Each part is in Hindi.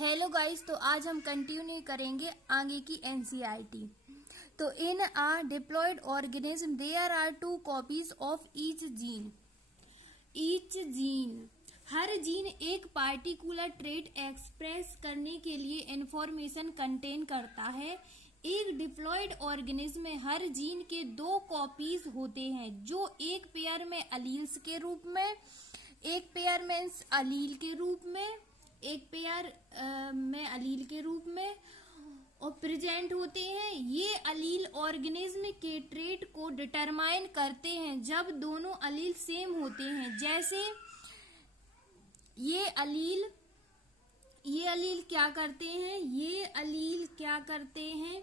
हेलो गाइस, तो आज हम कंटिन्यू करेंगे आगे की एनसीईआरटी। तो in a diploid organism there are 2 copies of each gene. हर जीन एक पार्टिकुलर ट्रेट एक्सप्रेस करने के लिए इंफॉर्मेशन कंटेन करता है। एक डिप्लॉयड ऑर्गेनिज्म में हर जीन के 2 कॉपीज होते हैं, जो एक पेयर में अलील्स के रूप में, एक पेयर में अलील के रूप में, एक पेयर में अलील के रूप में और प्रेजेंट होते हैं। ये अलील ऑर्गेनिज्म के ट्रेट को डिटरमाइन करते हैं जब दोनों अलील सेम होते हैं। जैसे ये अलील क्या करते हैं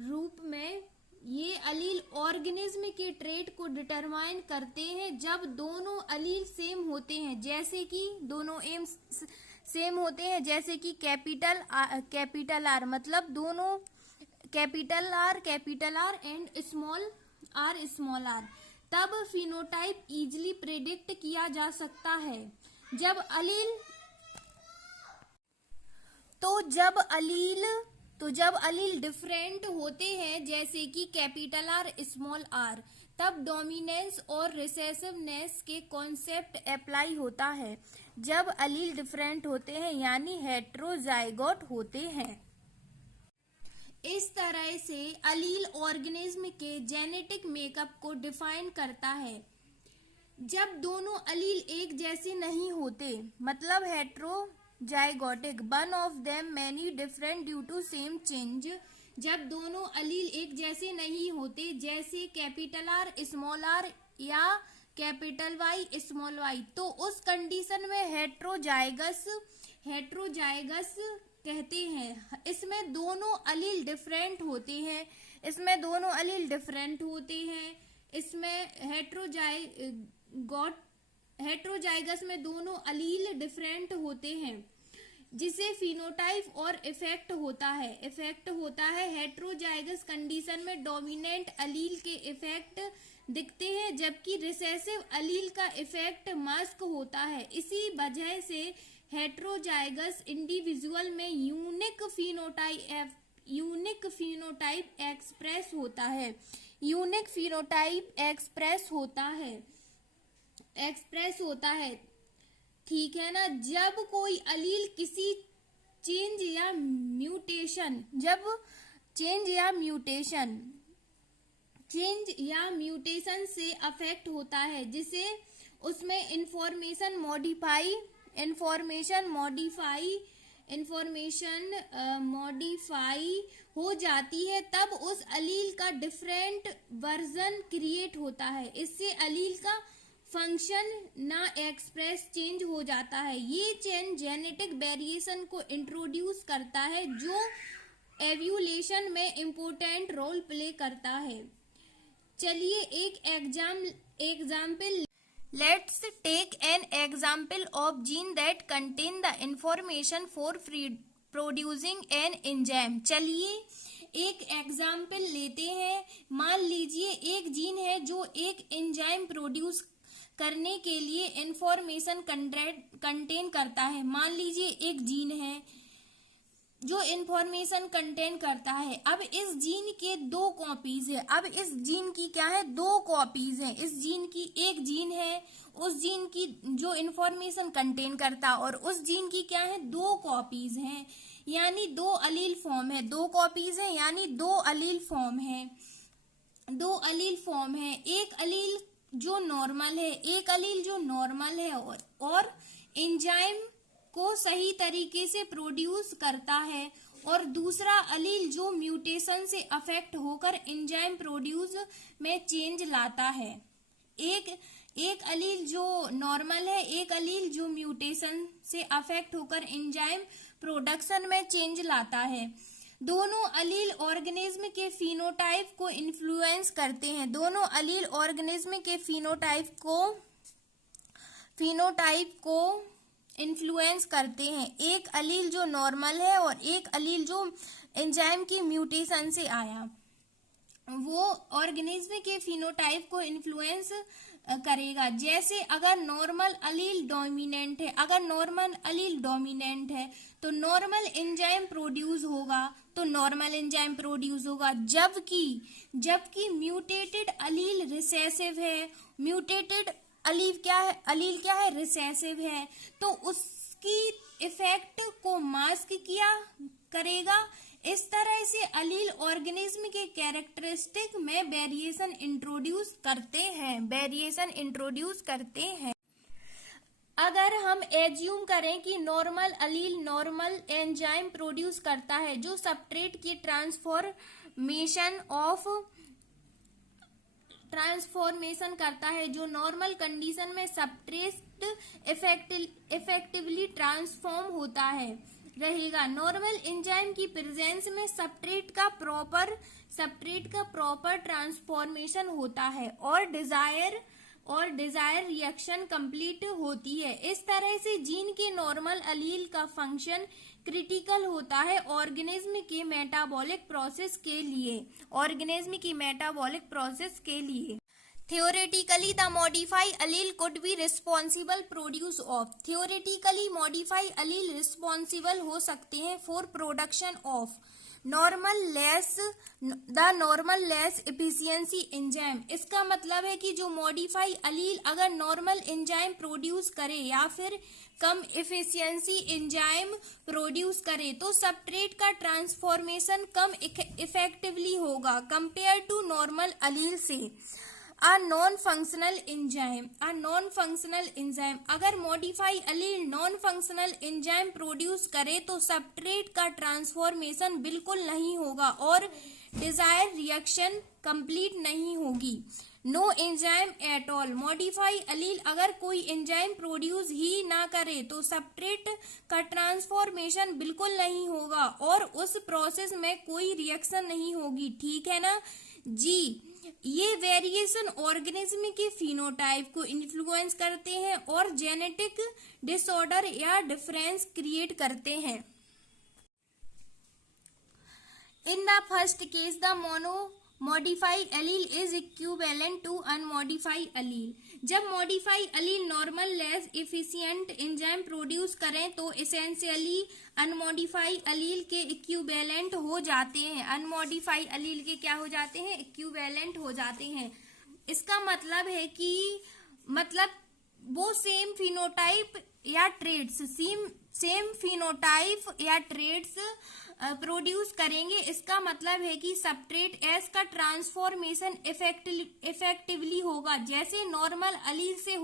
रूप में, ये अलील ऑर्गेनिज्म के ट्रेट को डिटरमाइन करते हैं जब दोनों अलील सेम होते हैं। जैसे कि दोनों एम सेम होते हैं, जैसे कि कैपिटल आर मतलब दोनों capital R and small R. तब फिनोटाइप इजीली प्रेडिक्ट किया जा सकता है। जब अलील डिफरेंट होते हैं, जैसे कि कैपिटल आर स्मॉल आर, तब डोमिनेंस और रिसेसिवनेस के कॉन्सेप्ट अप्लाई होता है। जब अलील डिफरेंट होते हैं यानी हेट्रोजाइगोट होते हैं। इस तरह से अलील ऑर्गेनिज्म के जेनेटिक मेकअप को डिफाइन करता है। जब दोनों अलील एक जैसे नहीं होते मतलब heterozygotic, one of them many different due to same change. जब दोनों अलील एक जैसे नहीं होते, जैसे कैपिटल आर स्मॉल आर या कैपिटल वाई स्मॉल वाई, तो उस कंडीशन में हेट्रोजाइगस कहते हैं। इसमें दोनों अलील डिफरेंट होते हैं। इसमें हेट्रोजाइगस में दोनों अलील डिफरेंट होते हैं, जिसे फिनोटाइप और इफेक्ट होता है। हेट्रोजाइगस कंडीशन में डोमिनेंट अलील के इफेक्ट दिखते हैं, जबकि रिसेसिव अलील का इफेक्ट मास्क होता है। इसी वजह से हेट्रोजाइगस इंडिविजुअल में यूनिक फिनोटाइप एक्सप्रेस होता है। ठीक है ना। जब कोई अलील किसी चेंज या म्यूटेशन से अफेक्ट होता है, जिसे उसमें इंफॉर्मेशन मॉडिफाई हो जाती है, तब उस अलील का डिफरेंट वर्जन क्रिएट होता है। इससे अलील का फंक्शन ना एक्सप्रेस चेंज हो जाता है। ये चेंज जेनेटिक वेरिएशन को इंट्रोड्यूस करता है, जो एवोल्यूशन में इम्पोर्टेंट रोल प्ले करता है। चलिए एक example, let's take an example of gene that contain the information for producing an enzyme. चलिए एक एग्जाम्पल लेते हैं। मान लीजिए एक जीन है जो एक एंजाइम प्रोड्यूस करने के लिए इंफॉर्मेशन कंटेन करता है। मान लीजिए एक जीन है जो इंफॉर्मेशन कंटेन करता है। अब इस जीन के 2 कॉपीज है। अब इस जीन की क्या है, 2 कॉपीज है। इस जीन की एक जीन है उस जीन की जो इंफॉर्मेशन कंटेन करता, और उस जीन की क्या है, 2 कॉपीज हैं, यानी 2 अलील फॉर्म है। 2 कॉपीज है यानी 2 अलील फॉर्म है। एक अलील जो नॉर्मल है और एंजाइम को सही तरीके से प्रोड्यूस करता है, और दूसरा अलील जो म्यूटेशन से अफेक्ट होकर एंजाइम प्रोड्यूस में चेंज लाता है। एक अलील जो नॉर्मल है, एक अलील जो म्यूटेशन से अफेक्ट होकर एंजाइम प्रोडक्शन में चेंज लाता है। दोनों अलील ऑर्गेनिज्म के फिनोटाइप को इन्फ्लुएंस करते हैं। दोनों अलील ऑर्गेनिज्म के फिनोटाइप को इन्फ्लुएंस करते हैं। एक अलील जो नॉर्मल है और एक अलील जो एंजाइम की म्यूटेशन से आया, वो ऑर्गेनिज्म के फिनोटाइप को इन्फ्लुएंस करेगा। जैसे अगर नॉर्मल अलील डोमिनेंट है, अगर नॉर्मल अलील डोमिनेंट है तो नॉर्मल एंजाइम प्रोड्यूस होगा, तो नॉर्मल एंजाइम प्रोड्यूस होगा। जबकि म्यूटेटेड अलील रिसेसिव है, म्यूटेटेड अलील क्या है रिसेसिव है, तो उसकी इफेक्ट को मास्क किया करेगा। इस तरह से अलील ऑर्गेनिज्म के कैरेक्टरिस्टिक में वेरिएशन इंट्रोड्यूस करते हैं। अगर हम एज्यूम करें कि नॉर्मल अलील नॉर्मल एंजाइम प्रोड्यूस करता है जो सबस्ट्रेट की ट्रांसफॉर्मेशन करता है, जो नॉर्मल कंडीशन में सबस्ट्रेट इफेक्टिवली ट्रांसफॉर्म होता है रहेगा। नॉर्मल एंजाइम की प्रेजेंस में सबस्ट्रेट का प्रॉपर ट्रांसफॉर्मेशन होता है और डिजायर रिएक्शन कंप्लीट होती है। इस तरह से जीन के नॉर्मल अलील का फंक्शन क्रिटिकल होता है ऑर्गेनिज्म के मेटाबॉलिक प्रोसेस के लिए। Theoretically, the modified allele could be responsible हो सकते हैं for production of normal less efficiency enzyme. इसका मतलब है कि जो मॉडिफाई अलील अगर नॉर्मल एंजाइम प्रोड्यूस करे या फिर कम इफिशियंसी एंजाइम प्रोड्यूस करे तो सबस्ट्रेट का ट्रांसफॉर्मेशन कम इफेक्टिवली होगा कंपेयर टू नॉर्मल अलील से। A non-functional enzyme अगर modify allele non functional enzyme produce करे तो सबस्ट्रेट का ट्रांसफॉर्मेशन बिल्कुल नहीं होगा और डिजायर रिएक्शन कंप्लीट नहीं होगी। No enzyme at all modify allele अगर कोई एंजाइम प्रोड्यूस ही ना करे तो सबस्ट्रेट का ट्रांसफॉर्मेशन बिल्कुल नहीं होगा और उस प्रोसेस में कोई रिएक्शन नहीं होगी। ठीक है ना जी। ये वेरिएशन ऑर्गेनिज्म के फिनोटाइप को इन्फ्लुएंस करते हैं और जेनेटिक डिसऑर्डर या डिफरेंस क्रिएट करते हैं। In the first case the modified allele is equivalent to unmodified allele. जब modified allele normal less efficient enzyme produce करें तो एसेंशियली अनमॉडिफाइड अलील के इक्विवेलेंट हो जाते हैं। अनमॉडिफाइड अलील के क्या हो जाते हैं? इक्विवेलेंट हो जाते हैं। इसका मतलब है कि वो सेम फिनोटाइप या ट्रेड्स प्रोड्यूस करेंगे। इसका मतलब है कि सबस्ट्रेट एस का ट्रांसफॉर्मेशन इफेक्टिवली होगा जैसे नॉर्मल अलील से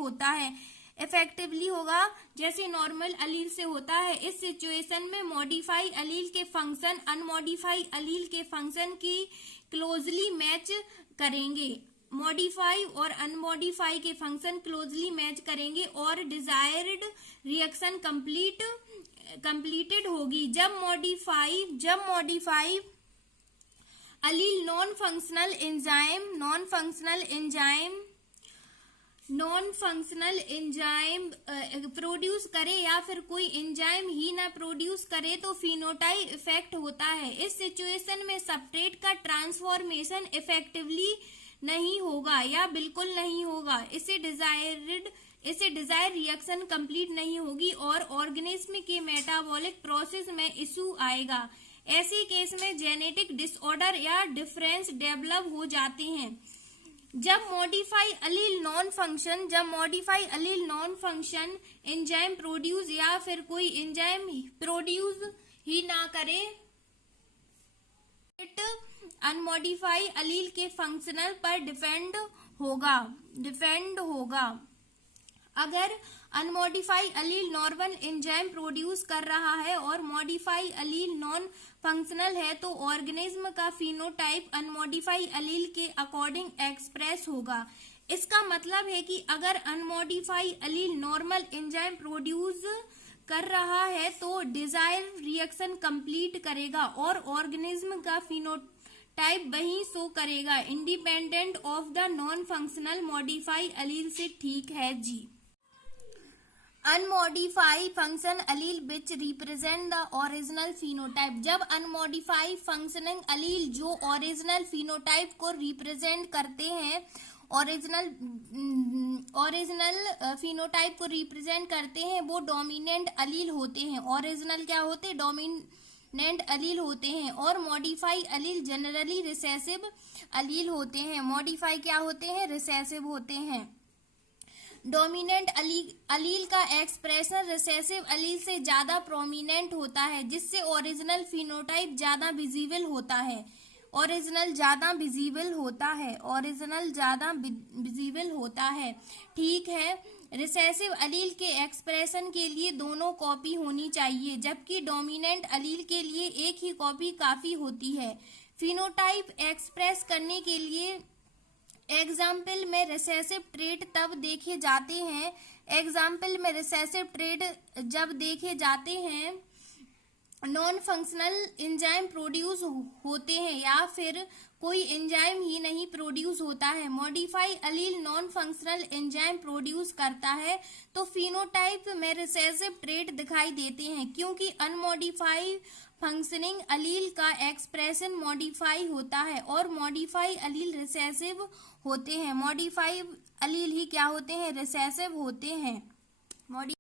होता है, इस सिचुएशन में मॉडिफाई अलील के फंक्शन अनमॉडिफाई अलील के फंक्शन की क्लोजली मैच करेंगे। मॉडिफाई और अनमॉडिफाई के फंक्शन क्लोजली मैच करेंगे और डिजायर्ड रिएक्शन कंप्लीटेड होगी। जब modify allele non functional enzyme produce करे या फिर कोई एंजाइम ही ना प्रोड्यूस करे तो फिनोटाइप इफेक्ट होता है। इस सिचुएशन में सबस्ट्रेट का ट्रांसफॉर्मेशन इफेक्टिवली नहीं होगा या बिल्कुल नहीं होगा। इसे डिजायर रिएक्शन कंप्लीट नहीं होगी और ऑर्गेनिज्म के मेटाबॉलिक प्रोसेस में इशू आएगा। ऐसे केस में जेनेटिक डिसऑर्डर या डिफरेंस डेवलप हो जाते हैं। जब modify allele non function enzyme produce या फिर कोई एंजाइम प्रोड्यूस ही ना करे अनमॉडिफाई अलील के फंक्शनल पर डिपेंड होगा। अगर अनमॉडिफाई अलील नॉर्मल एंजाइम प्रोड्यूस कर रहा है और मॉडिफाई अलील नॉन फंक्शनल है तो ऑर्गेनिज्म का फिनोटाइप अनमॉडिफाई अलील के अकॉर्डिंग एक्सप्रेस होगा। इसका मतलब है कि अगर अनमॉडिफाई अलील नॉर्मल एंजाइम प्रोड्यूस कर रहा है तो डिजायर रिएक्शन कंप्लीट करेगा और ऑर्गेनिज्म का फिनोटाइप वही शो करेगा independent of the non functional modify allele से। ठीक है जी। Unmodified function allele which represent the original phenotype. जब अनमॉडिफाइड फंक्शनिंग अलील जो ओरिजिनल फिनोटाइप को रिप्रेजेंट करते हैं ओरिजिनल फिनोटाइप को रिप्रेजेंट करते हैं वो डोमिनेंट अलील होते हैं। ओरिजिनल क्या होते हैं? डोमिनेंट अलील होते हैं। और मॉडिफाई अलील जनरली रिसेसिव अलील होते हैं। मॉडिफाई क्या होते हैं? रिसेसिव होते हैं। डोमिनेंट अलील का एक्सप्रेशन रिसेसिव अलील से ज्यादा प्रोमिनेंट होता है, जिससे ओरिजिनल फिनोटाइप ज्यादा विजिबल होता है। ओरिजिनल ज्यादा विजिबल होता है। ओरिजिनल ज्यादा विजिबल होता है। ठीक है। रिसेसिव अलील के एक्सप्रेशन के लिए दोनों कॉपी होनी चाहिए, जबकि डोमिनेंट अलील के लिए एक ही कॉपी काफी होती है। फिनोटाइप एक्सप्रेस करने के लिए एग्जाम्पल में रिसेसिव ट्रेट तब देखे जाते हैं एग्जाम्पल में रिसेसिव ट्रेट जब देखे जाते हैं नॉन फंक्शनल एंजाइम प्रोड्यूस होते हैं या फिर कोई एंजाइम ही नहीं प्रोड्यूस होता है। Modify allele non functional enzyme produce करता है तो फिनोटाइप में रिसेसिव ट्रेट दिखाई देते हैं, क्योंकि अनमॉडिफाइड फंक्शनिंग अलील का एक्सप्रेशन मॉडिफाई होता है और मॉडिफाई अलील रिसेसिव होते हैं। मॉडिफाई अलील ही क्या होते हैं? रिसेसिव होते हैं।